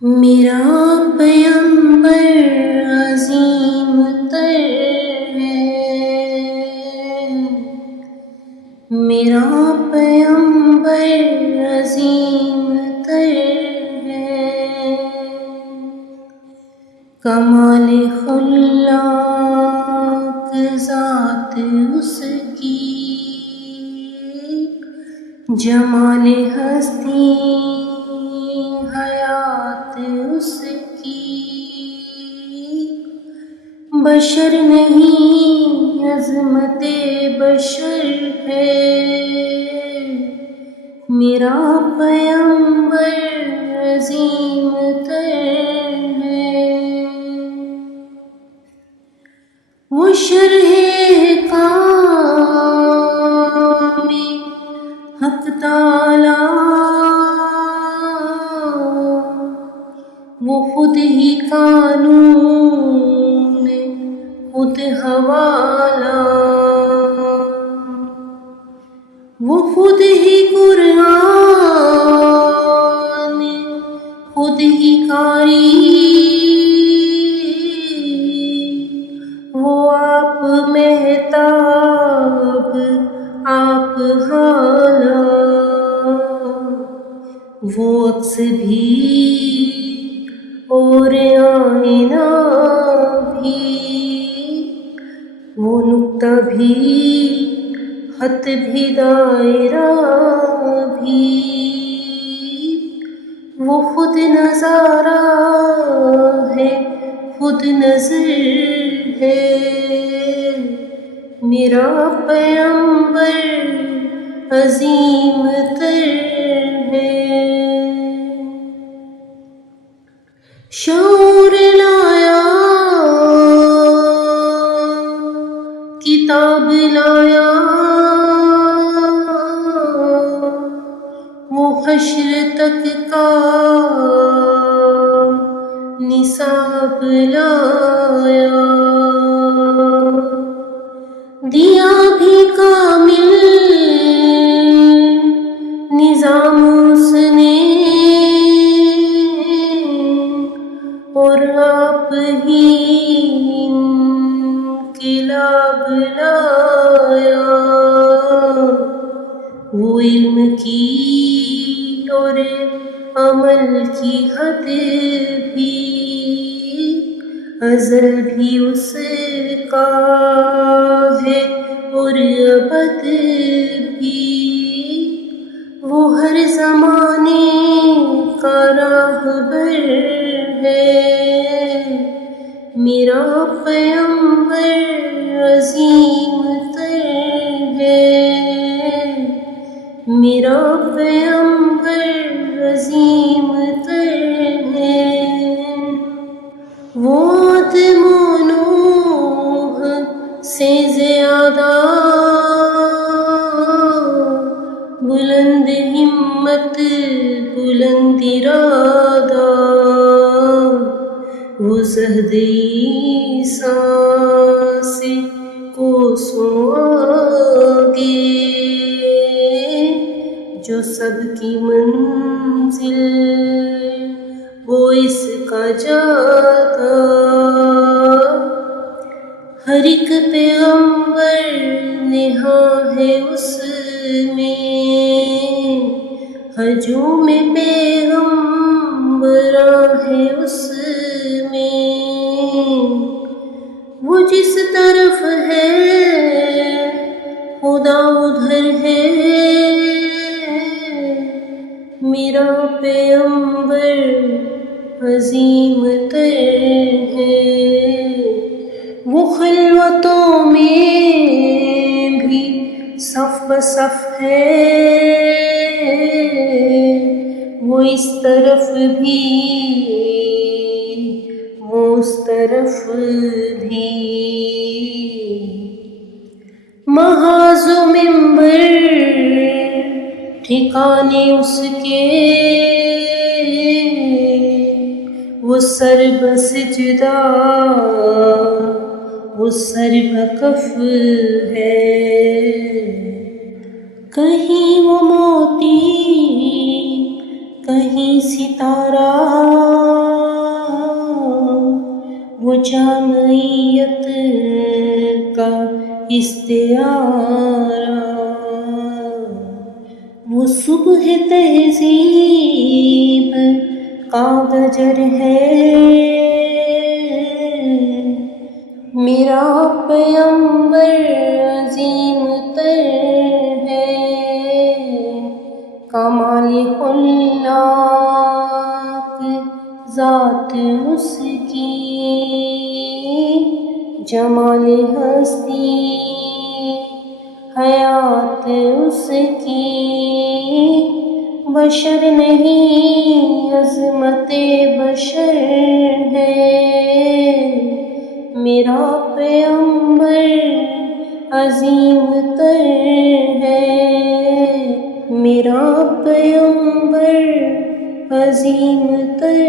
میرا پیغمبر عظیم تر ہے، میرا پیغمبر عظیم تر ہے، کمال خلاق ذات اس کی، جمال ہستی حیات اس کی، بشر نہیں عظمت بشر ہے، میرا پیغمبر عظیم تر ہے، وہ شرح کام حق تعالی، وہ خود ہی قانون خود حوالہ، وہ خود ہی قرآن خود ہی قاری، وہ آپ مہتاب آپ حالہ، وہ عکس بھی اور آئینہ بھی، وہ نقطہ بھی خط بھی دائرہ بھی، وہ خود نظارہ ہے خود نظر ہے، میرا پیغمبر عظیم تر ہے، شعور لایا کتاب لایا، وہ حشر تک کا نصاب لایا، دیا بھی کامل نظام اس نے، اور آپ ہی انقلاب لایا، وہ علم کی اور عمل کی حد بھی، ازل بھی اس کا ہے اور ابد بھی، وہ ہر زمانے کا راہبر ہے، میرا پیغمبر عظیم تر ہے، میرا پیغمبر عظیم تر ہے، وہ آدم و نوح سے زیادہ بلند ہمت بلند ارادہ، وہ زہد عیسیٰ سے کوسوں آگے، جو سب کی منزل وہ اس کا جاتا، ہر ایک پیغمبر نہاں ہے اس میں، ہجوم پیغمبراں ہے اس میں، وہ جس طرف ہے خدا ادھر ہے، میرا پیغمبر عظیم تر ہے، وہ خلوتوں میں بھی صف بصف ہے، وہ اس طرف بھی وہ اس طرف بھی، محاذ و منبر ٹھکانے اس کے، وہ سر بسجدہ وہ سر بکف ہے، کہیں وہ موتی کہیں ستارہ، جامعیت کا استعارہ، وہ صبح تہذیب کا گجر ہے، میرا پیمبر عظیم تر ہے، کمال خلاق ذات اس کی، جمال ہستی حیات اس کی، بشر نہیں عظمت بشر ہے، میرا پیمبر عظیم تر ہے، میرا پیمبر عظیم تر